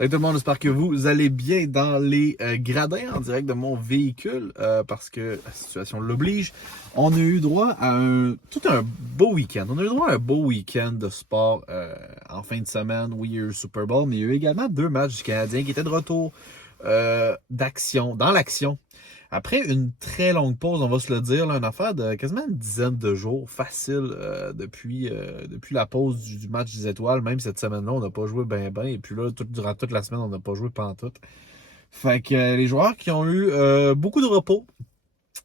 Salut tout le monde, j'espère que vous allez bien dans les gradins en direct de mon véhicule parce que la situation l'oblige. On a eu droit à tout un beau week-end. On a eu droit à un beau week-end de sport en fin de semaine. Oui, il y a eu le Super Bowl, mais il y a eu également 2 matchs du Canadien qui étaient de retour dans l'action. Après une très longue pause, on va se le dire, là, une affaire de quasiment une dizaine de jours, facile, depuis la pause du match des étoiles. Même cette semaine-là, on n'a pas joué ben. Et puis là, durant toute la semaine, on n'a pas joué pantoute. Fait que les joueurs qui ont eu beaucoup de repos.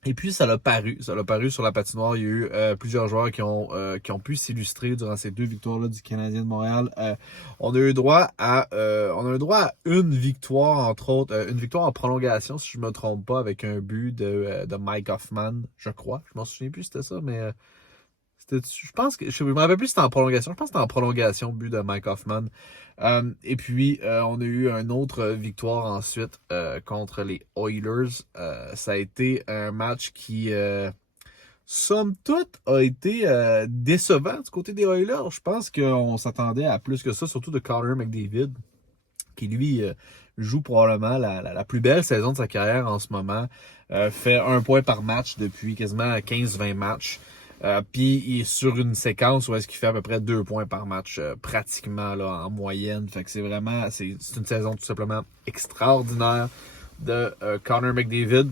Et puis, ça l'a paru sur la patinoire. Il y a eu plusieurs joueurs qui ont pu s'illustrer durant ces 2 victoires-là du Canadien de Montréal. On a eu droit à une victoire, entre autres, une victoire en prolongation, si je me trompe pas, avec un but de Mike Hoffman, je crois. Je m'en souviens plus si c'était ça, mais je pense que je me rappelle plus si c'était en prolongation. Je pense que c'était en prolongation, but de Mike Hoffman. Et puis, on a eu une autre victoire ensuite contre les Oilers. Ça a été un match qui, somme toute, a été décevant du côté des Oilers. Je pense qu'on s'attendait à plus que ça, surtout de Connor McDavid, qui lui joue probablement la plus belle saison de sa carrière en ce moment. Fait 1 point par match depuis quasiment 15-20 matchs. Puis il est sur une séquence où est-ce qu'il fait à peu près 2 points par match pratiquement là, en moyenne. Fait que c'est une saison tout simplement extraordinaire de Connor McDavid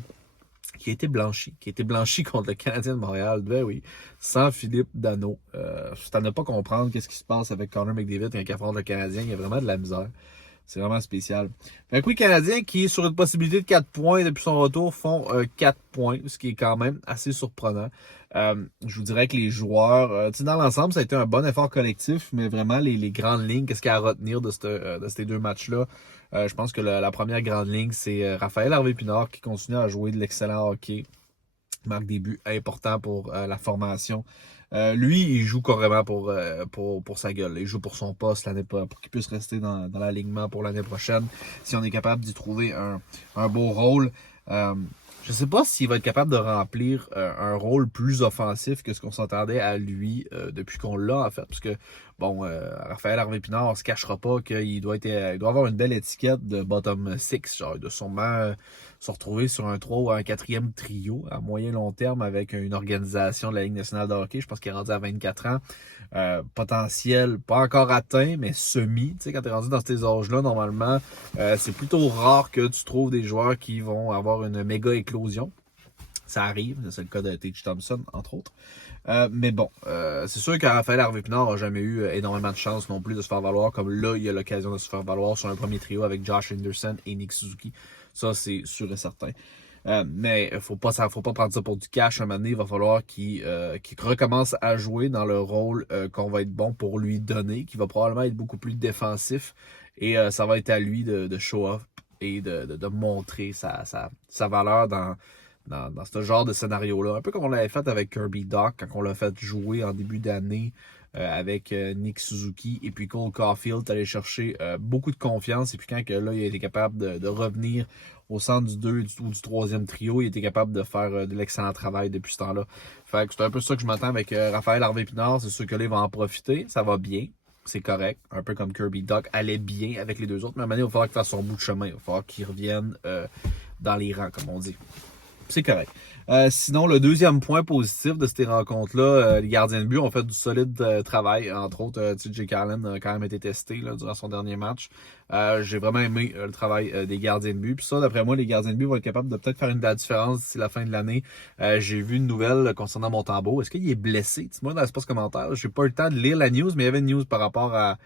qui a été blanchi contre le Canadien de Montréal. Ben oui, sans Philippe Danault. C'est à ne pas comprendre qu'est-ce qui se passe avec Connor McDavid quand il affronte le Canadien. Il y a vraiment de la misère. C'est vraiment spécial. Fait que oui, les Canadiens qui, sur une possibilité de 4 points depuis son retour, font 4 points, ce qui est quand même assez surprenant. Je vous dirais que les joueurs, dans l'ensemble, ça a été un bon effort collectif, mais vraiment, les grandes lignes, qu'est-ce qu'il y a à retenir de ces 2 matchs-là? Je pense que la première grande ligne, c'est Raphaël Harvey-Pinard qui continue à jouer de l'excellent hockey. Il marque des buts importants pour la formation. Lui, il joue carrément pour sa gueule. Il joue pour son poste pour qu'il puisse rester dans l'alignement pour l'année prochaine. Si on est capable d'y trouver un beau rôle. Je ne sais pas s'il va être capable de remplir un rôle plus offensif que ce qu'on s'entendait à lui depuis qu'on l'a, en fait. Parce que, Raphaël Harvey-Pinard, on ne se cachera pas qu'il doit avoir une belle étiquette de bottom six. Genre, il doit sûrement se retrouver sur un 3 ou un 4e trio à moyen long terme avec une organisation de la Ligue nationale de hockey. Je pense qu'il est rendu à 24 ans. Potentiel, pas encore atteint, mais semi. Tu sais, quand tu es rendu dans ces âges-là, normalement, c'est plutôt rare que tu trouves des joueurs qui vont avoir une méga éclosion. Ça arrive, c'est le cas de Tage Thompson, entre autres. Mais bon, c'est sûr que Raphaël Harvey-Pinard n'a jamais eu énormément de chance non plus de se faire valoir, comme là, il a l'occasion de se faire valoir sur un premier trio avec Josh Anderson et Nick Suzuki. Ça, c'est sûr et certain. Mais faut pas prendre ça pour du cash. Un moment donné, il va falloir qu'il recommence à jouer dans le rôle qu'on va être bon pour lui donner, qui va probablement être beaucoup plus défensif. Et ça va être à lui de show off et de montrer sa valeur dans ce genre de scénario-là. Un peu comme on l'avait fait avec Kirby Dach quand on l'a fait jouer en début d'année avec Nick Suzuki et puis Cole Caulfield, allait chercher beaucoup de confiance. Et puis quand là, il a été capable de revenir au centre du 2 ou du 3e trio, il était capable de faire de l'excellent travail depuis ce temps-là. Fait que c'est un peu ça que je m'attends avec Raphaël Harvey-Pinard. C'est sûr que là, il va en profiter. Ça va bien. C'est correct. Un peu comme Kirby Dach allait bien avec les 2 autres. Mais à un moment donné, il va falloir qu'il fasse son bout de chemin. Il va falloir qu'il revienne dans les rangs, comme on dit. C'est correct. Sinon, le deuxième point positif de ces rencontres-là, les gardiens de but ont fait du solide travail. Entre autres, Jake Allen a quand même été testé là, durant son dernier match. J'ai vraiment aimé le travail des gardiens de but. Puis ça, d'après moi, les gardiens de but vont être capables de peut-être faire la différence d'ici la fin de l'année. J'ai vu une nouvelle concernant Montembeault. Est-ce qu'il est blessé? Dis-moi dans l'espace commentaire. J'ai pas eu le temps de lire la news, mais il y avait une news par rapport à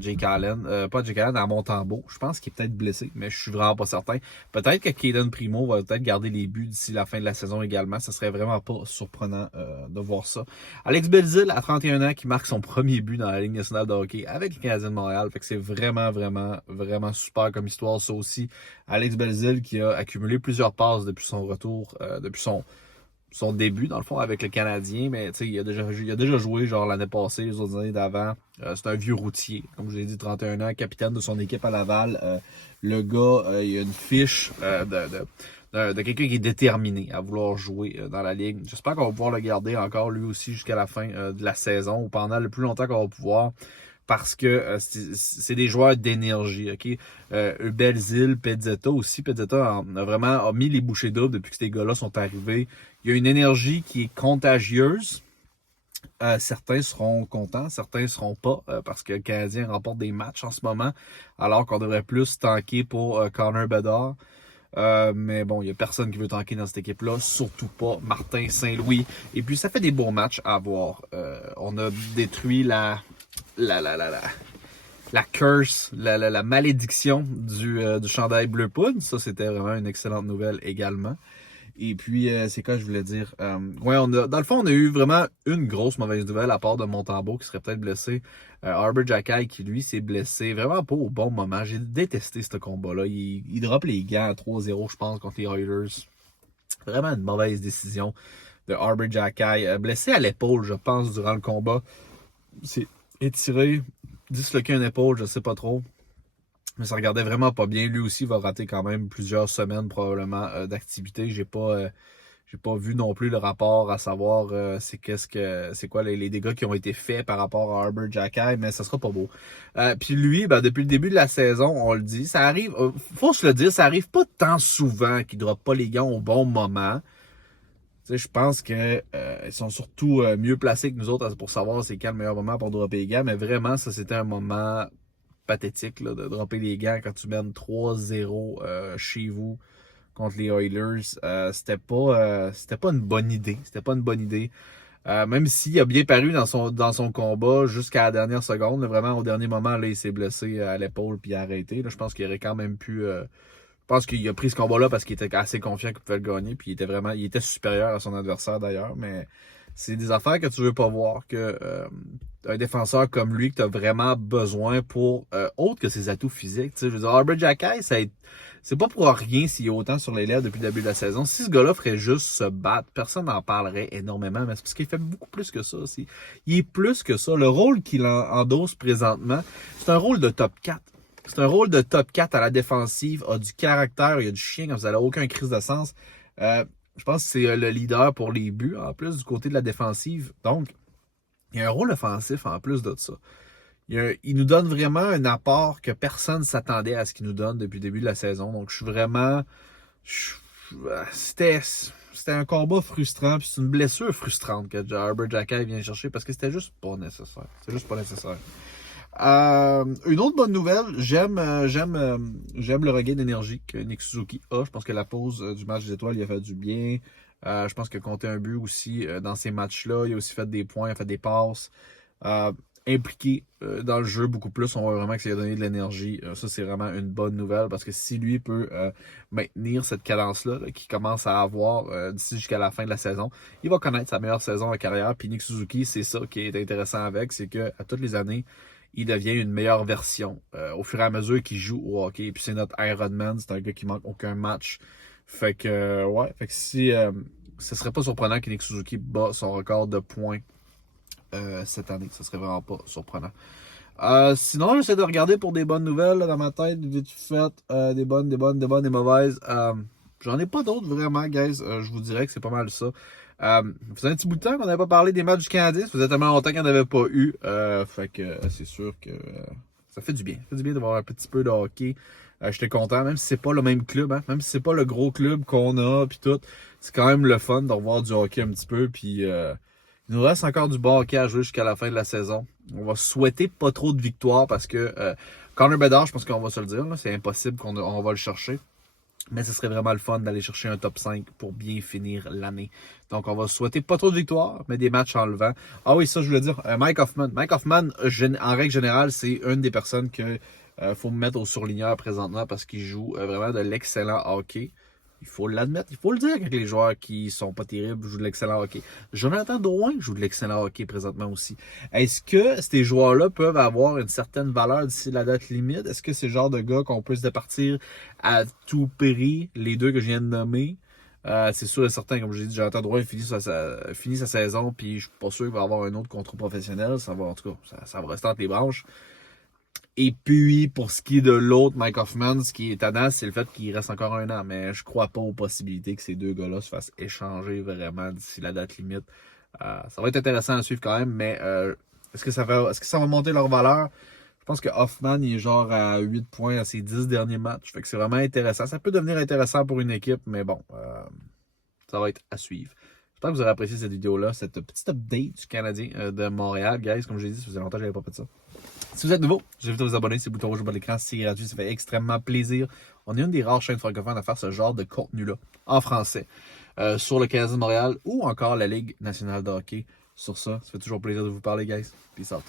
Jake Allen, pas Jake Allen, à Montembeault. Je pense qu'il est peut-être blessé, mais je suis vraiment pas certain. Peut-être que Caden Primo va peut-être garder les buts d'ici la fin de la saison également. Ça serait vraiment pas surprenant de voir ça. Alex Belzile, à 31 ans, qui marque son premier but dans la Ligue nationale de hockey avec le Canadien de Montréal. Fait que c'est vraiment, vraiment, vraiment super comme histoire, ça aussi. Alex Belzile qui a accumulé plusieurs passes depuis son retour, depuis son début, dans le fond, avec le Canadien, mais il a déjà joué genre l'année passée, les autres années d'avant. C'est un vieux routier, comme je l'ai dit, 31 ans, capitaine de son équipe à Laval. Le gars, il a une fiche de quelqu'un qui est déterminé à vouloir jouer dans la Ligue. J'espère qu'on va pouvoir le garder encore lui aussi jusqu'à la fin de la saison, ou pendant le plus longtemps qu'on va pouvoir. parce que c'est des joueurs d'énergie, ok? Belzile, Pezzetta aussi. Pezzetta a vraiment mis les bouchées doubles depuis que ces gars-là sont arrivés. Il y a une énergie qui est contagieuse. Certains seront contents, certains seront pas, parce que le Canadien remporte des matchs en ce moment, alors qu'on devrait plus tanker pour Connor Bedard. Mais bon, il n'y a personne qui veut tanker dans cette équipe-là, surtout pas Martin Saint-Louis. Et puis, ça fait des beaux matchs à voir. On a détruit la curse, la malédiction du chandail bleu poudre. Ça, c'était vraiment une excellente nouvelle également. Et puis, c'est quoi je voulais dire? Ouais, dans le fond, on a eu vraiment une grosse mauvaise nouvelle à part de Montembeault qui serait peut-être blessé. Arbor Xhekaj qui, lui, s'est blessé vraiment pas au bon moment. J'ai détesté ce combat-là. Il drop les gants à 3-0, je pense, contre les Oilers. Vraiment une mauvaise décision de Arbor Xhekaj. Blessé à l'épaule, je pense, durant le combat. C'est étiré, disloqué une épaule, je sais pas trop. Mais ça regardait vraiment pas bien. Lui aussi va rater quand même plusieurs semaines probablement d'activité. J'ai pas vu non plus le rapport à savoir c'est quoi les dégâts qui ont été faits par rapport à Arbor Xhekaj, mais ça sera pas beau. Puis lui, depuis le début de la saison, on le dit, ça arrive, faut se le dire, ça arrive pas tant souvent qu'il droppe pas les gants au bon moment. Tu sais, je pense que ils sont surtout mieux placés que nous autres pour savoir c'est quel le meilleur moment pour dropper les gants, mais vraiment, ça c'était un moment pathétique là, de dropper les gants quand tu mènes 3-0 chez vous contre les Oilers. C'était pas une bonne idée. C'était pas une bonne idée. Même s'il a bien paru dans son combat jusqu'à la dernière seconde. Là, vraiment, au dernier moment, là, il s'est blessé à l'épaule puis il a arrêté. Là, je pense qu'il aurait quand même pu. Je pense qu'il a pris ce combat-là parce qu'il était assez confiant qu'il pouvait le gagner. Puis il était supérieur à son adversaire d'ailleurs. Mais c'est des affaires que tu veux pas voir. Que un défenseur comme lui que tu as vraiment besoin pour autre que ses atouts physiques. Je veux dire, Arbor Xhekaj, c'est pas pour rien s'il est autant sur les lèvres depuis le début de la saison. Si ce gars-là ferait juste se battre, personne n'en parlerait énormément, mais c'est parce qu'il fait beaucoup plus que ça aussi. Il est plus que ça. Le rôle qu'il endosse présentement, c'est un rôle de top 4. C'est un rôle de top 4 à la défensive, a du caractère, il y a du chien, comme ça n'a aucun crise de sens. Je pense que c'est le leader pour les buts, en plus, du côté de la défensive. Donc, il y a un rôle offensif en plus de ça. Il nous donne vraiment un apport que personne ne s'attendait à ce qu'il nous donne depuis le début de la saison. Donc, je suis vraiment... C'était un combat frustrant, puis c'est une blessure frustrante que Arbor Xhekaj vient chercher parce que c'était juste pas nécessaire. C'est juste pas nécessaire. Une autre bonne nouvelle, j'aime le regain d'énergie que Nick Suzuki a. Je pense que la pause du match des étoiles, il a fait du bien. Je pense qu'il a compté un but aussi dans ces matchs-là. Il a aussi fait des points, il a fait des passes. Impliqué dans le jeu beaucoup plus. On voit vraiment que ça lui a donné de l'énergie. Ça, c'est vraiment une bonne nouvelle parce que si lui peut maintenir cette cadence-là qu'il commence à avoir d'ici jusqu'à la fin de la saison, il va connaître sa meilleure saison de carrière. Puis Nick Suzuki, c'est ça qui est intéressant avec, c'est qu'à toutes les années, il devient une meilleure version au fur et à mesure qu'il joue au hockey. Et puis c'est notre Ironman, c'est un gars qui manque aucun match. Fait que si ce serait pas surprenant que Nick Suzuki bat son record de points cette année. Ça serait vraiment pas surprenant. Sinon, j'essaie de regarder pour des bonnes nouvelles là, dans ma tête, vite fait. Des bonnes, des mauvaises. J'en ai pas d'autres vraiment, guys. Je vous dirais que c'est pas mal ça. Ça faisait un petit bout de temps qu'on n'avait pas parlé des matchs du Canadien. Ça faisait tellement longtemps qu'on n'avait pas eu. Fait que c'est sûr que ça fait du bien. Ça fait du bien d'avoir un petit peu de hockey. J'étais content, même si c'est pas le même club, hein, même si c'est pas le gros club qu'on a, puis tout. C'est quand même le fun de revoir du hockey un petit peu, puis il nous reste encore du bon hockey à jouer jusqu'à la fin de la saison. On va souhaiter pas trop de victoires parce que Connor Bedard, je pense qu'on va se le dire, c'est impossible qu'on va le chercher. Mais ce serait vraiment le fun d'aller chercher un top 5 pour bien finir l'année. Donc, on va souhaiter pas trop de victoires, mais des matchs enlevants. Ah oui, ça, je voulais dire, Mike Hoffman. Mike Hoffman, en règle générale, c'est une des personnes que faut me mettre au surligneur présentement parce qu'il joue vraiment de l'excellent hockey. Il faut l'admettre, il faut le dire avec les joueurs qui sont pas terribles jouent de l'excellent hockey. Jonathan Drouin joue de l'excellent hockey présentement aussi. Est-ce que ces joueurs-là peuvent avoir une certaine valeur d'ici la date limite? Est-ce que c'est le genre de gars qu'on peut se départir à tout prix, les deux que je viens de nommer? C'est sûr et certain, comme je l'ai dit, Jonathan Drouin finit sa saison, puis je suis pas sûr qu'il va avoir un autre contrat professionnel. Ça va, en tout cas, ça va rester entre les branches. Et puis, pour ce qui est de l'autre, Mike Hoffman, ce qui est étonnant, c'est le fait qu'il reste encore un an. Mais je crois pas aux possibilités que ces deux gars-là se fassent échanger vraiment d'ici la date limite. Ça va être intéressant à suivre quand même, mais Est-ce que ça va monter leur valeur? Je pense que Hoffman, il est genre à 8 points à ses 10 derniers matchs. Fait que c'est vraiment intéressant. Ça peut devenir intéressant pour une équipe, mais bon, ça va être à suivre. J'espère que vous aurez apprécié cette vidéo-là, cette petite update du Canadien de Montréal. Guys, comme je l'ai dit, ça faisait longtemps que je n'avais pas fait ça. Si vous êtes nouveau, je vous invite à vous abonner. C'est le bouton rouge au bas de l'écran. C'est gratuit, ça fait extrêmement plaisir. On est une des rares chaînes francophones à faire ce genre de contenu-là, en français, sur le Canadien de Montréal ou encore la Ligue nationale de hockey. Sur ça, ça fait toujours plaisir de vous parler, guys. Peace out.